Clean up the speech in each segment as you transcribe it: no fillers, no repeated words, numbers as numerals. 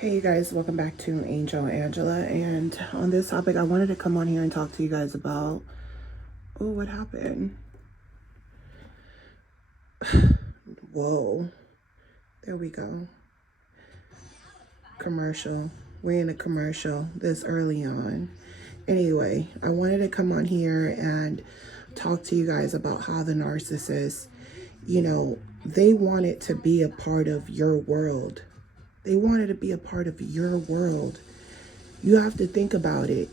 Hey you guys, welcome back to Angel Angela. And on this topic, I wanted to come on here and talk to you guys about, oh, what happened? Whoa, there we go. Commercial. We're in a commercial this early on. Anyway, I wanted to come on here and talk to you guys about how the narcissist, they wanted to be a part of your world. They wanted to be a part of your world. You have to think about it.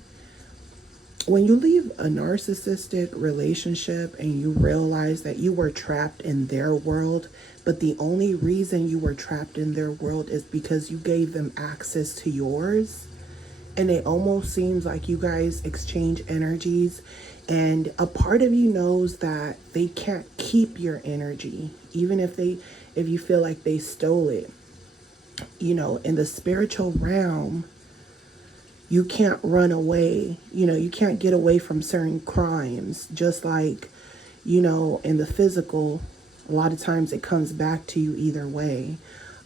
When you leave a narcissistic relationship and you realize that you were trapped in their world, but the only reason you were trapped in their world is because you gave them access to yours, and it almost seems like you guys exchange energies, and a part of you knows that they can't keep your energy, even if you feel like they stole it. In the spiritual realm, you can't run away. You can't get away from certain crimes. Just like, in the physical, a lot of times it comes back to you either way.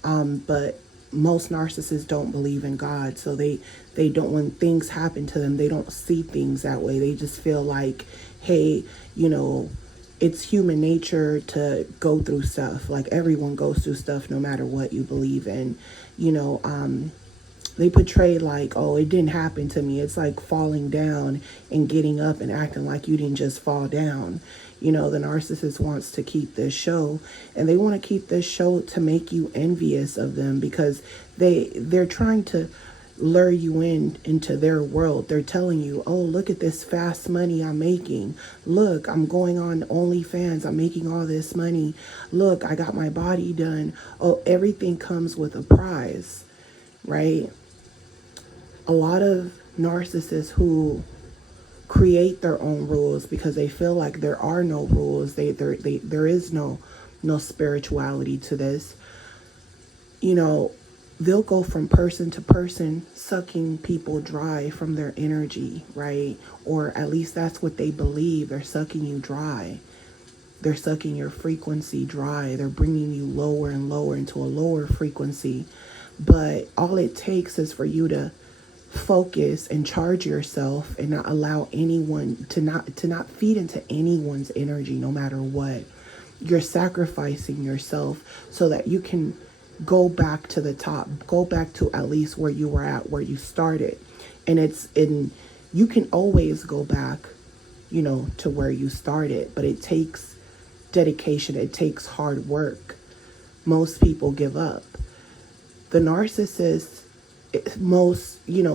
But most narcissists don't believe in God. So they don't, when things happen to them, they don't see things that way. They just feel like, hey, it's human nature to go through stuff. Like everyone goes through stuff no matter what you believe in. They portray like, oh, it didn't happen to me. It's like falling down and getting up and acting like you didn't just fall down. The narcissist wants to keep this show, and they want to keep this show to make you envious of them, because they're trying to lure you into their world. They're telling you, oh, look at this fast money I'm making. Look, I'm going on OnlyFans. I'm making all this money. Look, I got my body done. Oh, everything comes with a prize, right? A lot of narcissists who create their own rules because they feel like there are no rules. There is no spirituality to this. They'll go from person to person, sucking people dry from their energy, right? Or at least that's what they believe. They're sucking you dry. They're sucking your frequency dry. They're bringing you lower and lower into a lower frequency. But all it takes is for you to focus and charge yourself and not allow anyone to not feed into anyone's energy, no matter what. You're sacrificing yourself so that you can go back to the top, go back to at least where you were at, where you started. And you can always go back, to where you started, but it takes dedication. It takes hard work. Most people give up. The narcissist,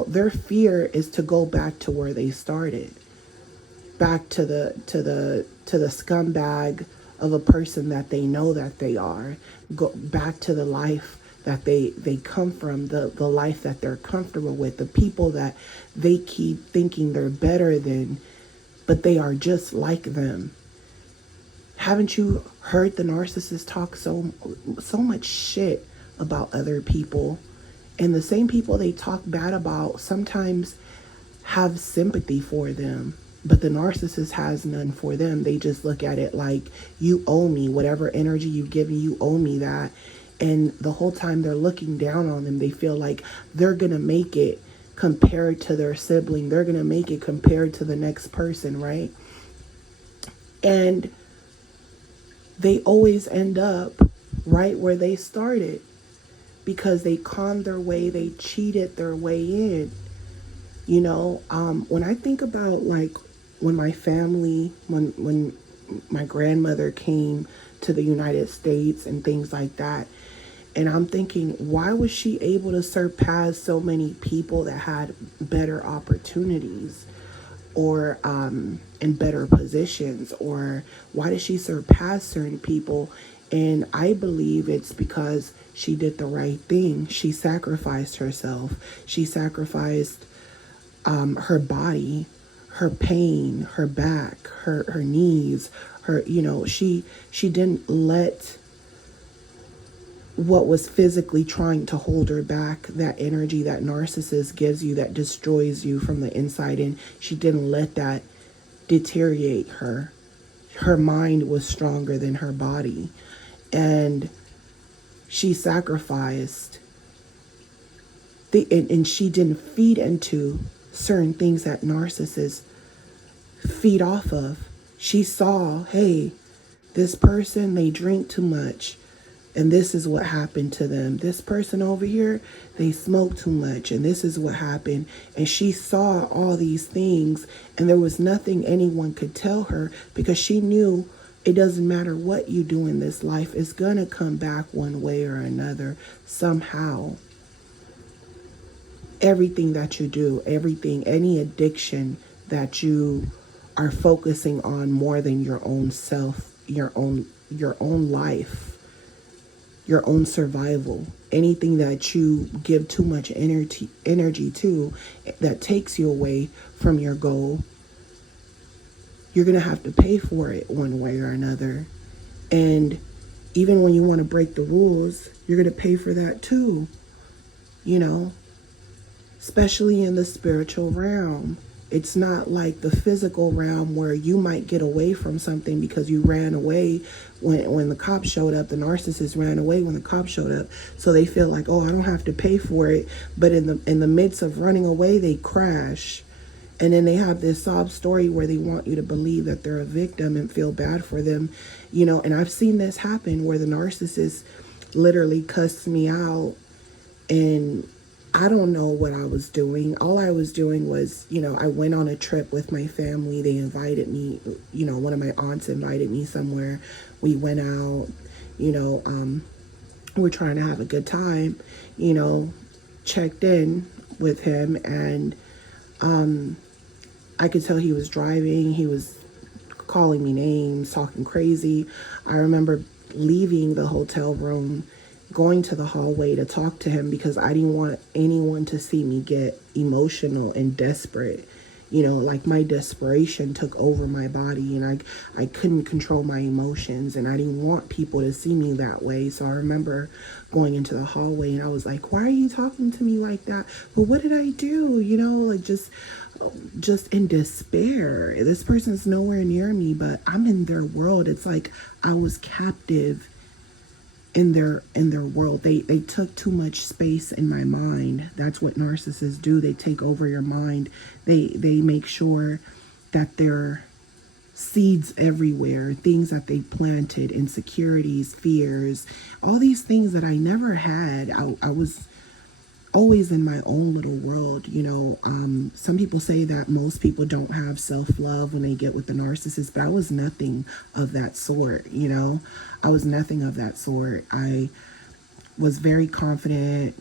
their fear is to go back to where they started, back to the scumbag of a person that they know that they are, go back to the life that they come from, the life that they're comfortable with, the people that they keep thinking they're better than, but they are just like them. Haven't you heard the narcissist talk so much shit about other people? And the same people they talk bad about sometimes have sympathy for them, but the narcissist has none for them. They just look at it like, you owe me whatever energy you give me, you owe me that. And the whole time they're looking down on them, they feel like they're going to make it compared to their sibling. They're going to make it compared to the next person, right? And they always end up right where they started, because they conned their way, they cheated their way in. When I think about like when my grandmother came to the United States and things like that, and I'm thinking, why was she able to surpass so many people that had better opportunities or in better positions? Or why did she surpass certain people? And I believe it's because she did the right thing. She sacrificed herself. She sacrificed her body, her pain, her back, her knees, she didn't let what was physically trying to hold her back, that energy that narcissist gives you that destroys you from the inside in. She didn't let that deteriorate her. Her mind was stronger than her body. And she sacrificed and she didn't feed into certain things that narcissists feed off of. She saw, hey, this person, they drink too much, and this is what happened to them. This person over here, they smoke too much, and this is what happened. And she saw all these things, and there was nothing anyone could tell her, because she knew it doesn't matter what you do in this life, it's gonna come back one way or another somehow. Everything that you do, everything, any addiction that you are focusing on more than your own self, your own life, your own survival, anything that you give too much energy to, that takes you away from your goal, you're going to have to pay for it one way or another. And even when you want to break the rules, you're going to pay for that too, you know, especially in the spiritual realm. It's not like the physical realm where you might get away from something because you ran away when the cops showed up. The narcissist ran away when the cops showed up. So they feel like, oh, I don't have to pay for it. But in the midst of running away, they crash. And then they have this sob story where they want you to believe that they're a victim and feel bad for them. You know, and I've seen this happen where the narcissist literally cussed me out, and I don't know what I was doing. All I was doing was, you know, I went on a trip with my family. They invited me, you know, one of my aunts invited me somewhere. We went out, you know, we're trying to have a good time, you know, checked in with him, and I could tell he was driving. He was calling me names, talking crazy. I remember leaving the hotel room, going to the hallway to talk to him because I didn't want anyone to see me get emotional and desperate. You know, like my desperation took over my body, and I couldn't control my emotions, and I didn't want people to see me that way. So I remember going into the hallway, and I was like, why are you talking to me like that? But what did I do? You know, like just in despair. This person's nowhere near me, but I'm in their world. It's like I was captive in their world. They took too much space in my mind. That's what narcissists do. They take over your mind. They make sure that there are seeds everywhere, things that they planted, insecurities, fears, all these things that I never had. I was always in my own little world, you know. Some people say that most people don't have self-love when they get with the narcissist, but I was nothing of that sort, you know. I was nothing of that sort. I was very confident,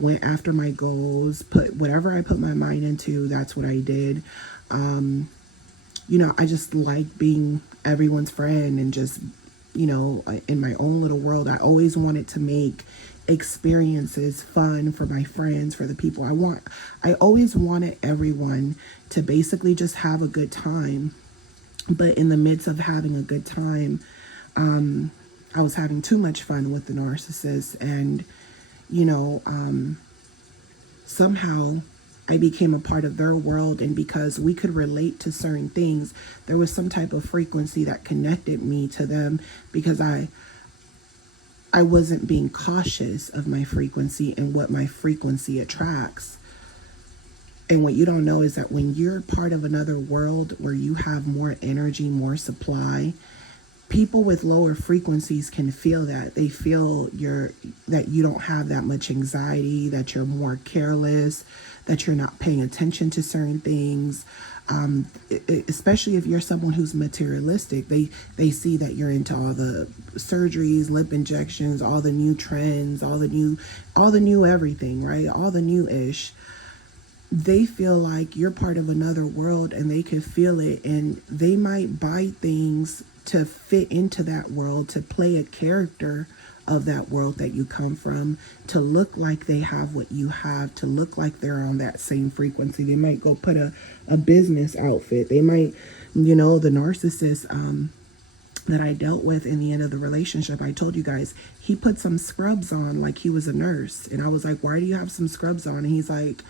went after my goals, put whatever I put my mind into, that's what I did. I just like being everyone's friend and just, in my own little world. I always wanted to make experiences fun for my friends, for the people I always wanted everyone to basically just have a good time. But in the midst of having a good time, I was having too much fun with the narcissist, and somehow I became a part of their world. And because we could relate to certain things, there was some type of frequency that connected me to them, because I wasn't being cautious of my frequency and what my frequency attracts. And what you don't know is that when you're part of another world where you have more energy, more supply, people with lower frequencies can feel that. They feel that you don't have that much anxiety, that you're more careless, that you're not paying attention to certain things. Especially if you're someone who's materialistic, they see that you're into all the surgeries, lip injections, all the new trends, all the new everything, right? All the new-ish. They feel like you're part of another world, and they can feel it, and they might buy things to fit into that world, to play a character of that world that you come from, to look like they have what you have, to look like they're on that same frequency. They might go put a business outfit. They might, the narcissist that I dealt with in the end of the relationship, I told you guys, he put some scrubs on like he was a nurse. And I was like, why do you have some scrubs on? And he's like,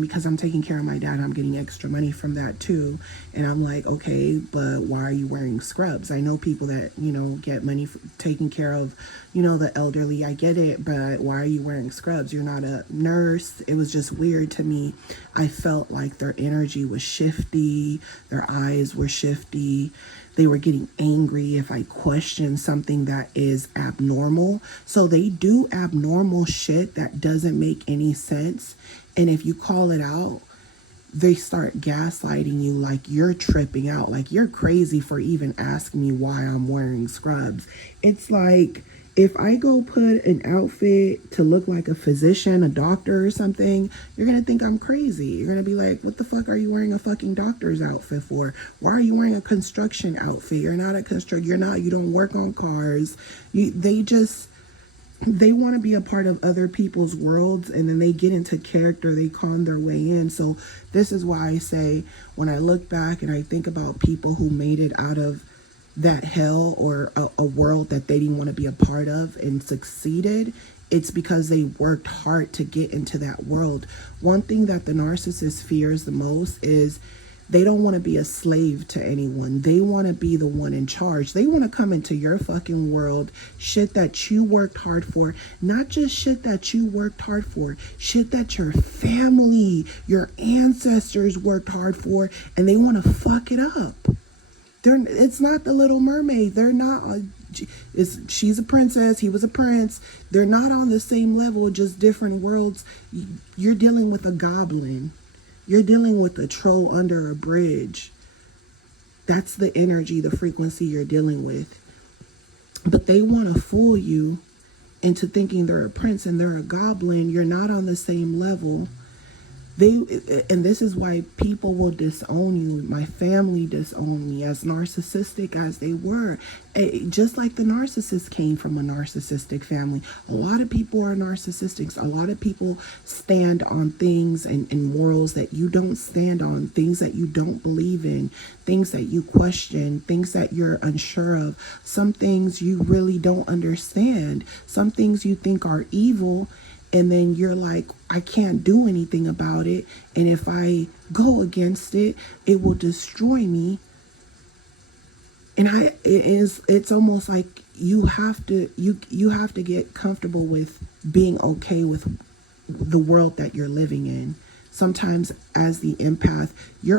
because I'm taking care of my dad. I'm getting extra money from that too. And I'm like, okay, but why are you wearing scrubs? I know people that, get money for taking care of, the elderly. I get it, but why are you wearing scrubs? You're not a nurse. It was just weird to me. I felt like their energy was shifty. Their eyes were shifty. They were getting angry if I questioned something that is abnormal. So they do abnormal shit that doesn't make any sense. And if you call it out, they start gaslighting you like you're tripping out, like you're crazy for even asking me why I'm wearing scrubs. It's like, if I go put an outfit to look like a physician, a doctor or something, you're going to think I'm crazy. You're going to be like, what the fuck are you wearing a fucking doctor's outfit for? Why are you wearing a construction outfit? You're not a constructor. You don't work on cars. They want to be a part of other people's worlds, and then they get into character, they con their way in. So this is why I say, when I look back and I think about people who made it out of that hell or a world that they didn't want to be a part of and succeeded, it's because they worked hard to get into that world. One thing that the narcissist fears the most is they don't want to be a slave to anyone. They want to be the one in charge. They want to come into your fucking world, shit that you worked hard for, not just shit that you worked hard for, shit that your family, your ancestors worked hard for, and they want to fuck it up. It's not the Little Mermaid. They're not. She's a princess. He was a prince. They're not on the same level, just different worlds. You're dealing with a goblin. You're dealing with a troll under a bridge. That's the energy, the frequency you're dealing with. But they want to fool you into thinking they're a prince and they're a goblin. You're not on the same level. And this is why people will disown you. My family disowned me, as narcissistic as they were. Just like the narcissist came from a narcissistic family. A lot of people are narcissistics. A lot of people stand on things and morals that you don't stand on, things that you don't believe in, things that you question, things that you're unsure of, some things you really don't understand, some things you think are evil. And then you're like, I can't do anything about it. And if I go against it, it will destroy me. And it's almost like you have to get comfortable with being okay with the world that you're living in. Sometimes as the empath, you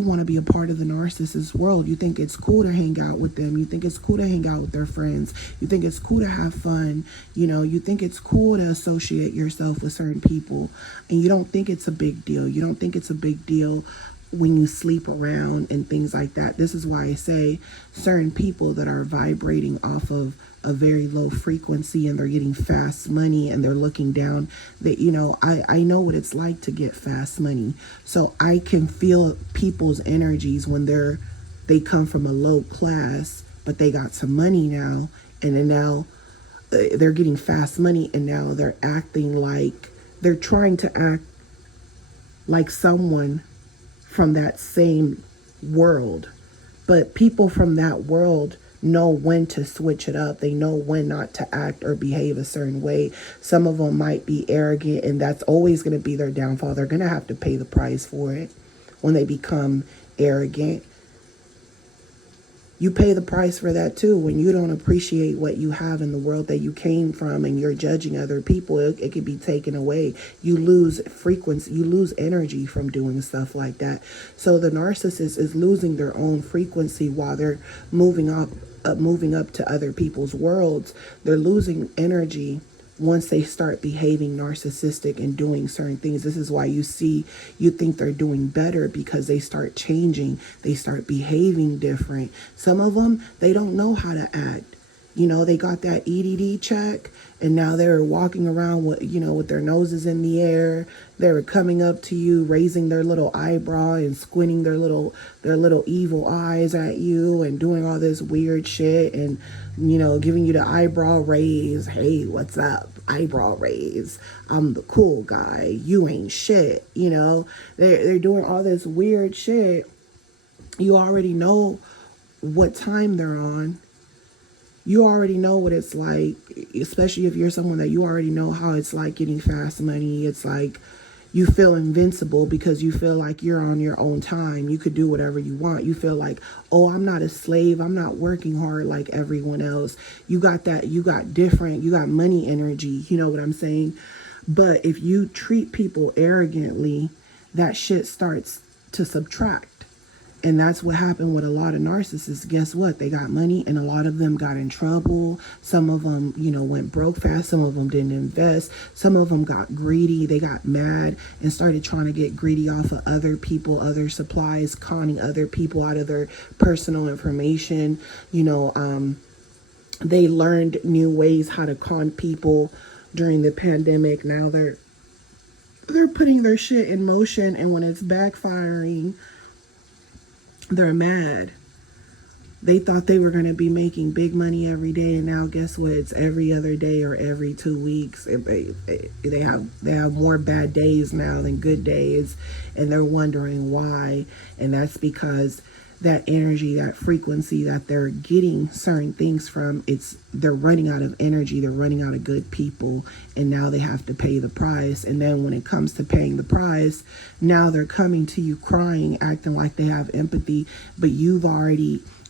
want to be a part of the narcissist world. You think it's cool to hang out with them. You think it's cool to hang out with their friends. You think it's cool to have fun. You think it's cool to associate yourself with certain people. And you don't think it's a big deal. You don't think it's a big deal when you sleep around and things like that. This is why I say certain people that are vibrating off of a very low frequency and they're getting fast money and they're looking down, that I know what it's like to get fast money. So I can feel people's energies when they come from a low class, but they got some money now, and then now they're getting fast money, and now they're acting like they're trying to act like someone from that same world. But people from that world know when to switch it up. They know when not to act or behave a certain way. Some of them might be arrogant, and that's always going to be their downfall. They're going to have to pay the price for it when they become arrogant. You pay the price for that too. When you don't appreciate what you have in the world that you came from and you're judging other people, it could be taken away. You lose frequency, you lose energy from doing stuff like that. So the narcissist is losing their own frequency while they're moving up to other people's worlds. They're losing energy once they start behaving narcissistic and doing certain things. This is why you think they're doing better, because they start changing. They start behaving different. Some of them, they don't know how to act. They got that EDD check, and now they're walking around with their noses in the air. They're coming up to you, raising their little eyebrow and squinting their little evil eyes at you and doing all this weird shit and, giving you the eyebrow raise. Hey, what's up? Eyebrow raise. I'm the cool guy. You ain't shit. They're doing all this weird shit. You already know what time they're on. You already know what it's like, especially if you're someone that you already know how it's like getting fast money. It's like, You feel invincible because you feel like you're on your own time. You could do whatever you want. You feel like, oh, I'm not a slave. I'm not working hard like everyone else. You got that. You got different. You got money energy. You know what I'm saying? But if you treat people arrogantly, that shit starts to subtract. And that's what happened with a lot of narcissists. Guess what? They got money, and a lot of them got in trouble. Some of them, went broke fast. Some of them didn't invest. Some of them got greedy. They got mad and started trying to get greedy off of other people, other supplies, conning other people out of their personal information. They learned new ways how to con people during the pandemic. Now they're putting their shit in motion, and when it's backfiring, they're mad. They thought they were going to be making big money every day, and now guess what? It's every other day or every 2 weeks. They have more bad days now than good days, and they're wondering why. And that's because that energy, that frequency that they're getting certain things from, they're running out of energy, they're running out of good people, and now they have to pay the price. And then when it comes to paying the price, now they're coming to you crying, acting like they have empathy, but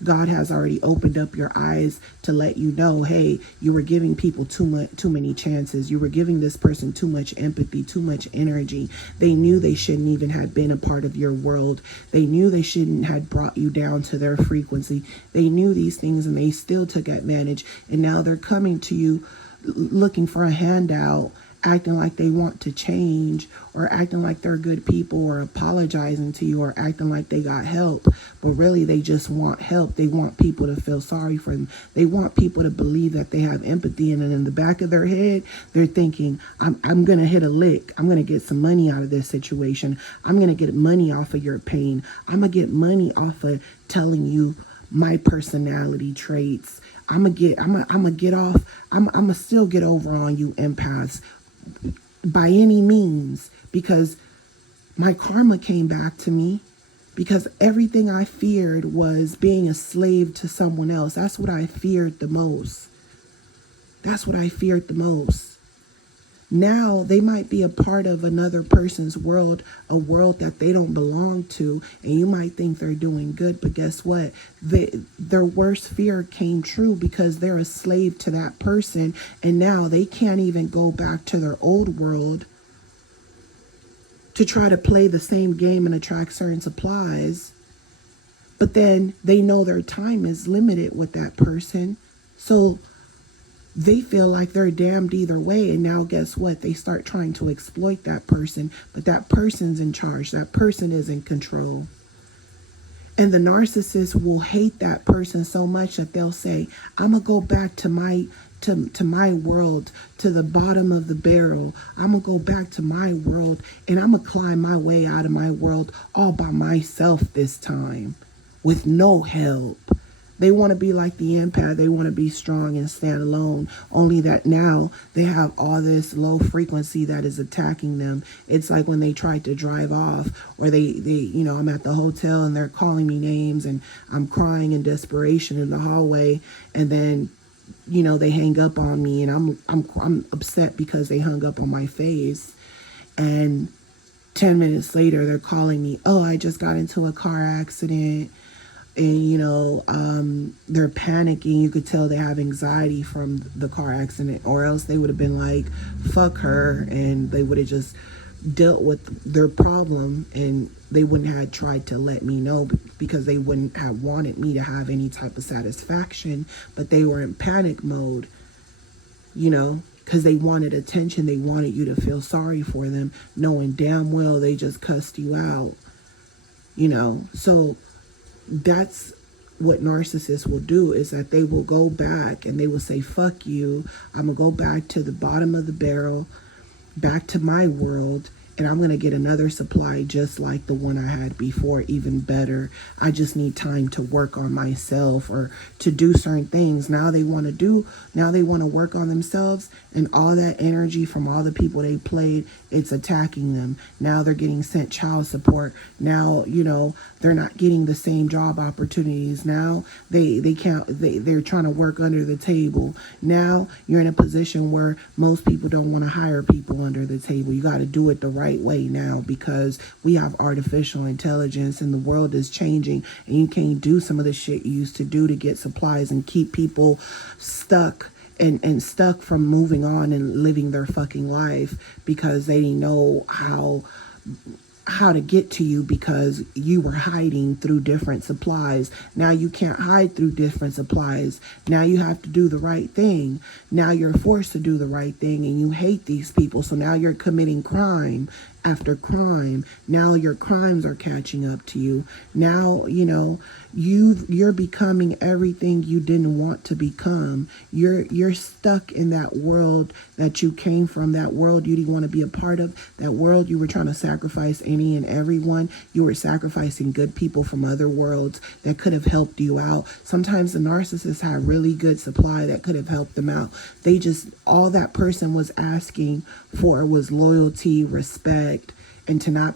God has already opened up your eyes to let you know, hey, you were giving people too many chances. You were giving this person too much empathy, too much energy. They knew they shouldn't even have been a part of your world. They knew they shouldn't have brought you down to their frequency. They knew these things, and they still took advantage. And now they're coming to you looking for a handout, acting like they want to change, or acting like they're good people, or apologizing to you, or acting like they got help. But really, they just want help. They want people to feel sorry for them. They want people to believe that they have empathy. And then in the back of their head, they're thinking, I'm going to hit a lick. I'm going to get some money out of this situation. I'm going to get money off of your pain. I'm going to get money off of telling you my personality traits. I'm gonna still get over on you empaths by any means, because my karma came back to me, because everything I feared was being a slave to someone else. That's what I feared the most. Now they might be a part of another person's world, a world that they don't belong to, and you might think they're doing good, but guess what? Their worst fear came true, because they're a slave to that person, and now they can't even go back to their old world to try to play the same game and attract certain supplies. But then they know their time is limited with that person, so they feel like they're damned either way. And now guess what? They start trying to exploit that person, but that person's in charge. That person is in control. And the narcissist will hate that person so much that they'll say, I'm going to go back to my world, to the bottom of the barrel. I'm going to go back to my world, and I'm going to climb my way out of my world all by myself this time, with no help. They want to be like the empath. They want to be strong and stand alone. Only that now they have all this low frequency that is attacking them. It's like when they tried to drive off, or they I'm at the hotel and they're calling me names, and I'm crying in desperation in the hallway, and then they hang up on me, and I'm upset because they hung up on my face. And 10 minutes later, they're calling me, oh, I just got into a car accident. And they're panicking. You could tell they have anxiety from the car accident, or else they would have been like, fuck her, and they would have just dealt with their problem, and they wouldn't have tried to let me know, because they wouldn't have wanted me to have any type of satisfaction. But they were in panic mode, because they wanted attention. They wanted you to feel sorry for them, knowing damn well they just cussed you out. So that's what narcissists will do, is that they will go back and they will say, fuck you, I'm gonna go back to the bottom of the barrel, back to my world, and I'm going to get another supply just like the one I had before, even better. I just need time to work on myself, or to do certain things. Now they want to work on themselves, and all that energy from all the people they played, it's attacking them. Now they're getting sent child support. Now, they're not getting the same job opportunities. Now they're trying to work under the table. Now you're in a position where most people don't want to hire people under the table. You got to do it the right right way now, because we have artificial intelligence and the world is changing, and you can't do some of the shit you used to do to get supplies and keep people stuck and stuck from moving on and living their fucking life because they didn't know how to get to you because you were hiding through different supplies. Now you can't hide through different supplies. Now you have to do the right thing. Now you're forced to do the right thing, and you hate these people. So now you're committing crime after crime. Now your crimes are catching up to you. Now, you're becoming everything you didn't want to become. You're stuck in that world that you came from, that world you didn't want to be a part of, that world you were trying to sacrifice any and everyone. You were sacrificing good people from other worlds that could have helped you out. Sometimes the narcissists had really good supply that could have helped them out. They just, all that person was asking for was loyalty, respect, and to not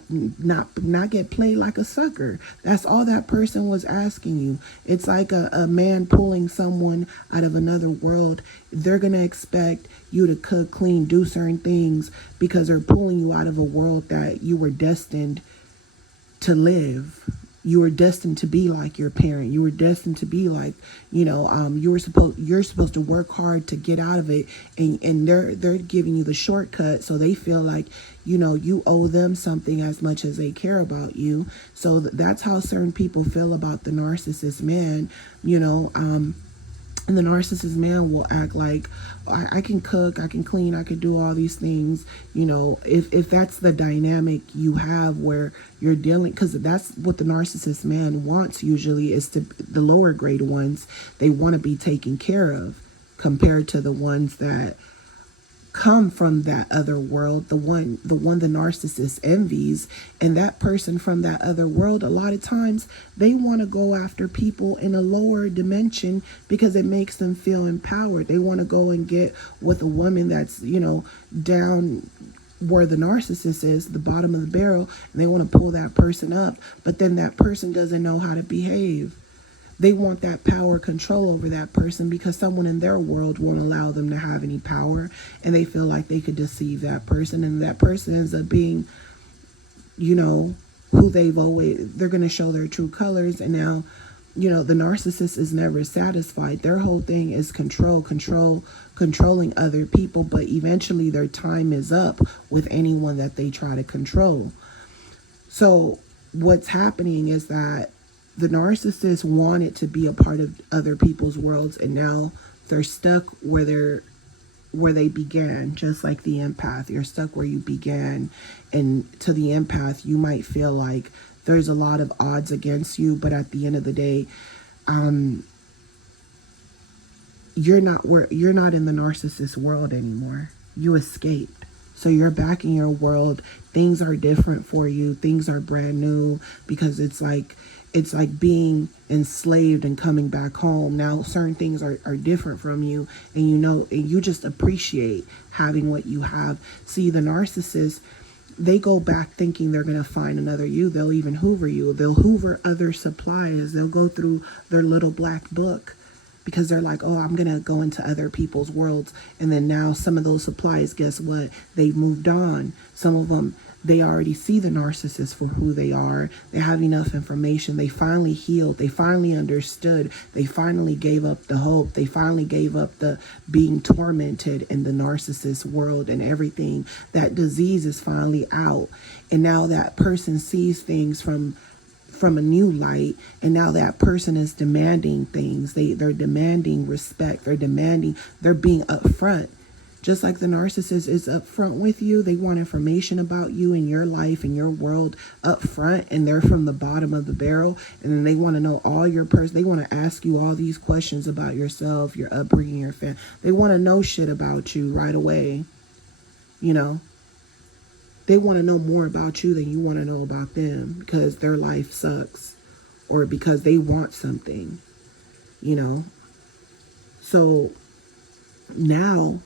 get played like a sucker. That's all that person was asking you. It's like a man pulling someone out of another world. They're gonna expect you to cook, clean, do certain things because they're pulling you out of a world that you were destined to live. You were destined to be like your parent. You were destined to be like, you're supposed to work hard to get out of it, and they're giving you the shortcut, so they feel like, you owe them something as much as they care about you. So that's how certain people feel about the narcissist man, and the narcissist man will act like, I can cook, I can clean, I can do all these things. If that's the dynamic you have where you're dealing, because that's what the narcissist man wants usually, is to the lower grade ones. They want to be taken care of compared to the ones that come from that other world, the one the narcissist envies. And that person from that other world, a lot of times they want to go after people in a lower dimension because it makes them feel empowered. They want to go and get with a woman that's down where the narcissist is, the bottom of the barrel, and they want to pull that person up, but then that person doesn't know how to behave. They want that power control over that person because someone in their world won't allow them to have any power, and they feel like they could deceive that person, and that person ends up being, who they're going to show their true colors. And now, the narcissist is never satisfied. Their whole thing is controlling other people, but eventually their time is up with anyone that they try to control. So what's happening is that the narcissist wanted to be a part of other people's worlds, and now they're stuck where they began, just like the empath. You're stuck where you began, and to the empath, you might feel like there's a lot of odds against you, but at the end of the day, you're not in the narcissist world anymore. You escaped. So you're back in your world. Things are different for you. Things are brand new, because it's like being enslaved and coming back home. Now certain things are different from you, and you just appreciate having what you have. See, the narcissist, they go back thinking they're going to find another you. They'll even hoover you. They'll hoover other supplies. They'll go through their little black book because they're like, oh, I'm going to go into other people's worlds. And then now some of those supplies, guess what? They've moved on. Some of them, they already see the narcissist for who they are. They have enough information. They finally healed. They finally understood. They finally gave up the hope. They finally gave up the being tormented in the narcissist world and everything. That disease is finally out. And now that person sees things from a new light, and now that person is demanding things. They're demanding respect. They're being upfront. Just like the narcissist is upfront with you, they want information about you and your life and your world up front, and they're from the bottom of the barrel, and then they want to know all your they want to ask you all these questions about yourself, your upbringing, your family. They want to know shit about you right away. They want to know more about you than you want to know about them, because their life sucks, or because they want something, So now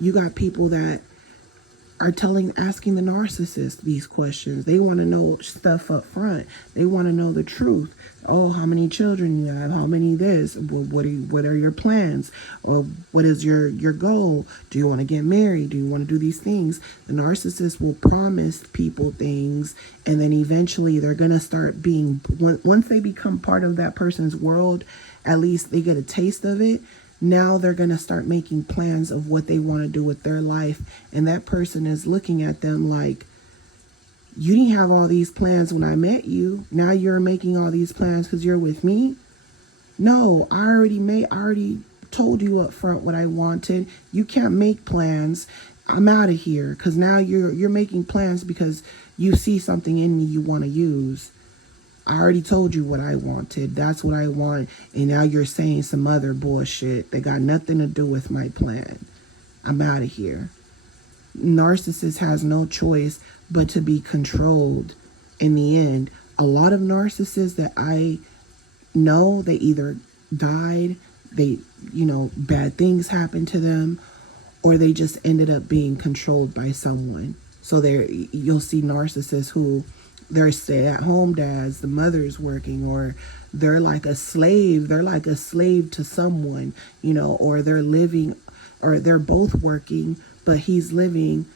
you got people that are asking the narcissist these questions. They want to know stuff up front. They want to know the truth. Oh, how many children you have? How many this? What are your plans? Or what is your goal? Do you want to get married? Do you want to do these things? The narcissist will promise people things, and then eventually they're going to start being, once they become part of that person's world, at least they get a taste of it. Now they're going to start making plans of what they want to do with their life. And that person is looking at them like, you didn't have all these plans when I met you. Now you're making all these plans because you're with me. No, I already told you up front what I wanted. You can't make plans. I'm out of here. Because now you're making plans because you see something in me you want to use. I already told you what I wanted. That's what I want. And now you're saying some other bullshit that got nothing to do with my plan. I'm out of here. Narcissist has no choice but to be controlled in the end. A lot of narcissists that I know, they either died, bad things happened to them, or they just ended up being controlled by someone. So you'll see narcissists who, they're stay-at-home dads, the mother's working, or they're like a slave. They're like a slave to someone, or they're living, or they're both working, but he's living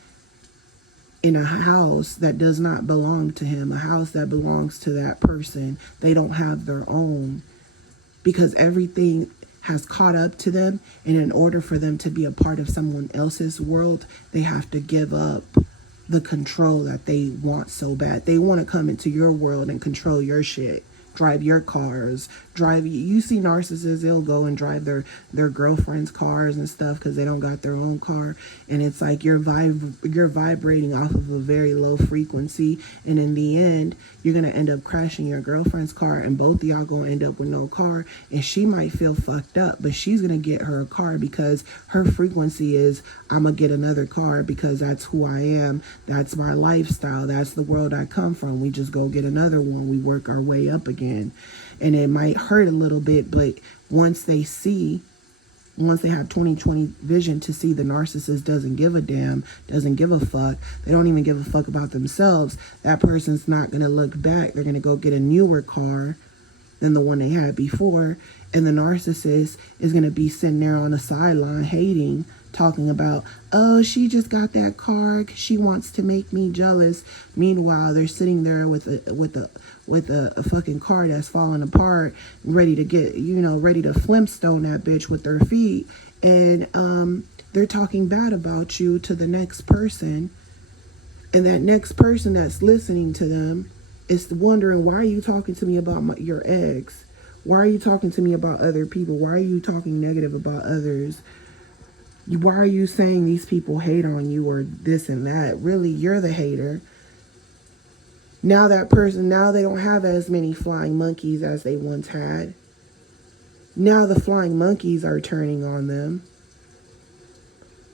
in a house that does not belong to him, a house that belongs to that person. They don't have their own because everything has caught up to them. And in order for them to be a part of someone else's world, they have to give up the control that they want so bad. They want to come into your world and control your shit, drive your cars, you see narcissists, they'll go and drive their girlfriend's cars and stuff because they don't got their own car, and it's like you're vibrating off of a very low frequency, and in the end you're gonna end up crashing your girlfriend's car, and both of y'all gonna end up with no car, and she might feel fucked up, but she's gonna get her a car because her frequency is, I'm gonna get another car because that's who I am, that's my lifestyle, that's the world I come from. We just go get another one, we work our way up again. And it might hurt a little bit, but once they have 20/20 vision to see the narcissist doesn't give a damn, doesn't give a fuck, they don't even give a fuck about themselves, that person's not going to look back. They're going to go get a newer car than the one they had before. And the narcissist is going to be sitting there on the sideline hating, talking about, oh, she just got that car, she wants to make me jealous. Meanwhile, they're sitting there with a fucking car that's falling apart, ready to Flintstone that bitch with their feet, and they're talking bad about you to the next person, and that next person that's listening to them is wondering, why are you talking to me about your ex? Why are you talking to me about other people? Why are you talking negative about others? Why are you saying these people hate on you or this and that? Really, you're the hater. Now they don't have as many flying monkeys as they once had. Now the flying monkeys are turning on them.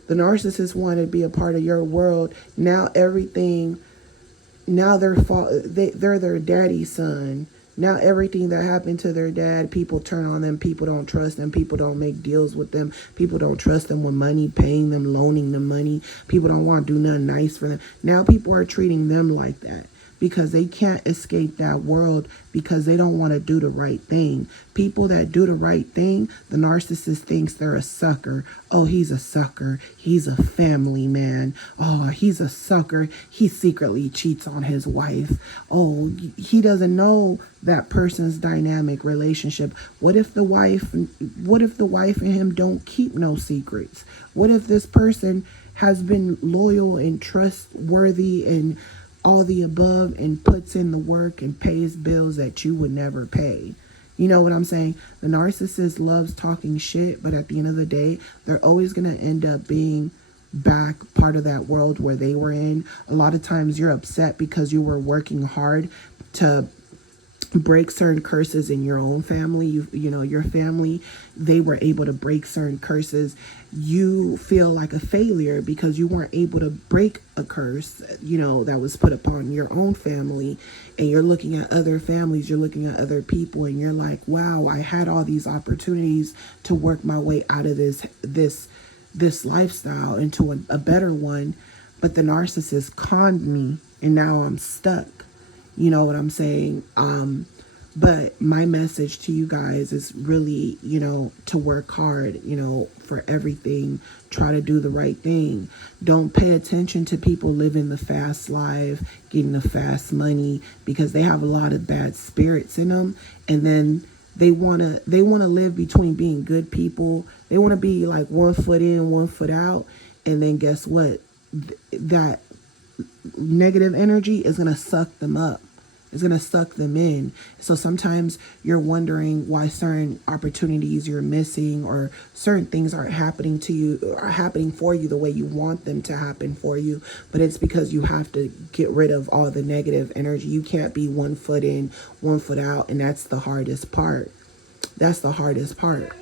The narcissists want to be a part of your world. Now they're their daddy's son. Now everything that happened to their dad, people turn on them. People don't trust them. People don't make deals with them. People don't trust them with money, paying them, loaning them money. People don't want to do nothing nice for them. Now people are treating them like that because they can't escape that world because they don't want to do the right thing. People that do the right thing, the narcissist thinks they're a sucker. Oh, he's a sucker. He's a family man. Oh, he's a sucker. He secretly cheats on his wife. Oh, he doesn't know that person's dynamic relationship. What if the wife and him don't keep no secrets? What if this person has been loyal and trustworthy and all the above and puts in the work and pays bills that you would never pay? You know what I'm saying? The narcissist loves talking shit, but at the end of the day, they're always going to end up being back part of that world where they were in. A lot of times you're upset because you were working hard to break certain curses in your own family. Your family, they were able to break certain curses. You feel like a failure because you weren't able to break a curse, that was put upon your own family. And you're looking at other families, you're looking at other people, and you're like, wow, I had all these opportunities to work my way out of this lifestyle into a better one. but the narcissist conned me and now I'm stuck. You know what I'm saying? But my message to you guys is really, to work hard, for everything. Try to do the right thing. Don't pay attention to people living the fast life, getting the fast money, because they have a lot of bad spirits in them. And then they wanna live between being good people. They want to be like 1 foot in, 1 foot out. And then guess what? That negative energy is going to suck them up. It's going to suck them in. So sometimes you're wondering why certain opportunities you're missing, or certain things aren't happening to you, are happening for you the way you want them to happen for you. But it's because you have to get rid of all the negative energy. You can't be 1 foot in, 1 foot out. And that's the hardest part. That's the hardest part.